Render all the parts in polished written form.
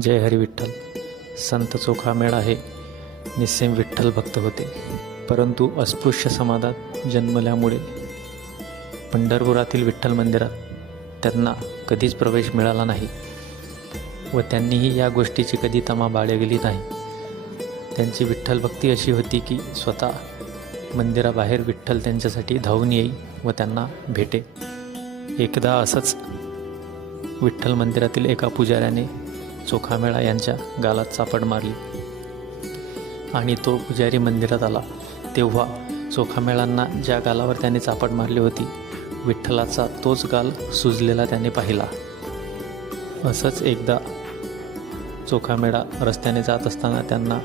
जय हरी विठ्ठल. संत चोखामेळा हे निस्सीम विठ्ठल भक्त होते, परंतु अस्पृश्य समाजात जन्मल्यामुळे पंढरपुरातील विठ्ठल मंदिरात त्यांना कधीच प्रवेश मिळाला नाही व त्यांनीही या गोष्टीची कधी तमा बाळगली नाही. त्यांची विठ्ठल भक्ती अशी होती की स्वतः मंदिराबाहेर विठ्ठल त्यांच्यासाठी धावून येई व त्यांना भेटे. एकदा असंच विठ्ठल मंदिरातील एका पुजाऱ्याने चोखामेळा यांच्या गालात चापड मारली आणि तो पुजारी मंदिरात आला तेव्हा चोखामेळांना ज्या गालावर त्याने चापड मारली होती, विठ्ठलाचा तोच गाल सुजलेला त्याने पाहिला. असंच एकदा चोखामेळा रस्त्याने जात असताना त्यांना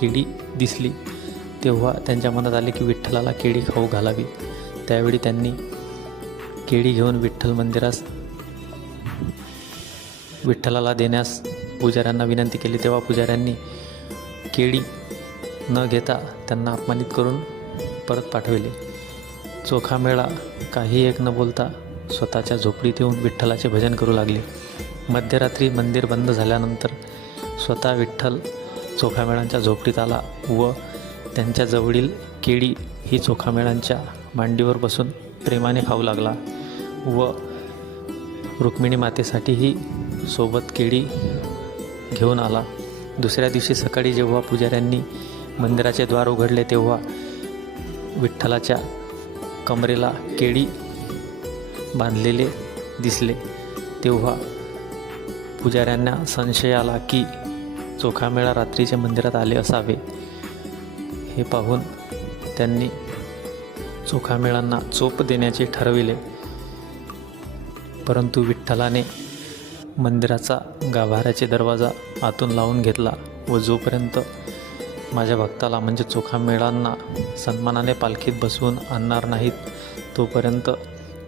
केळी दिसली तेव्हा त्यांच्या मनात आले की विठ्ठलाला केळी खाऊ घालावी. त्यावेळी त्यांनी केळी घेऊन विठ्ठल मंदिरास विठ्ठलाला देण्यास पुजाऱ्यांना विनंती केली. तेव्हा पुजाऱ्यांनी केळी न घेता त्यांना अपमानित करून परत पाठविले. चोखामेळा काही एक न बोलता स्वतःच्या झोपडीत येऊन विठ्ठलाचे भजन करू लागले. मध्यरात्री मंदिर बंद झाल्यानंतर स्वतः विठ्ठल चोखामेळांच्या झोपडीत आला व त्यांच्याजवळील केळी ही चोखामेळांच्या मांडीवर बसून प्रेमाने खाऊ लागला व रुक्मिणी मातेसाठीही सोबत केळी घेऊन आला. दुसऱ्या दिवशी सकाळी जेव्हा पुजाऱ्यांनी मंदिराचे द्वार उघडले तेव्हा विठ्ठलाच्या कमरेला केळी बांधलेले दिसले. तेव्हा पुजाऱ्यांना संशय आला की चोखामेळा रात्रीच्या मंदिरात आले असावे. हे पाहून त्यांनी चोखामेळांना चोप देण्याचे ठरविले, परंतु विठ्ठलाने मंदिराचा गाभाऱ्याचे दरवाजा आतून लावून घेतला व जोपर्यंत माझ्या भक्ताला म्हणजे चोखामेळांना सन्मानाने पालखीत बसवून आणणार नाहीत तोपर्यंत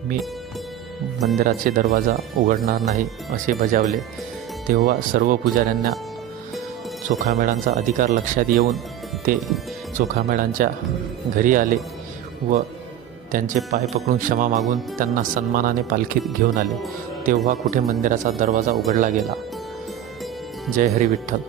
मी मंदिराचे दरवाजा उघडणार नाही असे बजावले. तेव्हा सर्व पुजाऱ्यांना चोखामेळांचा अधिकार लक्षात येऊन ते चोखामेळांच्या घरी आले व त्यांचे पाय पकडून क्षमा मागून त्यांना सन्मानाने पालखीत घेऊन आले. तेव्हा कुठे मंदिराचा दरवाजा उघडला गेला. जय हरी विठ्ठल.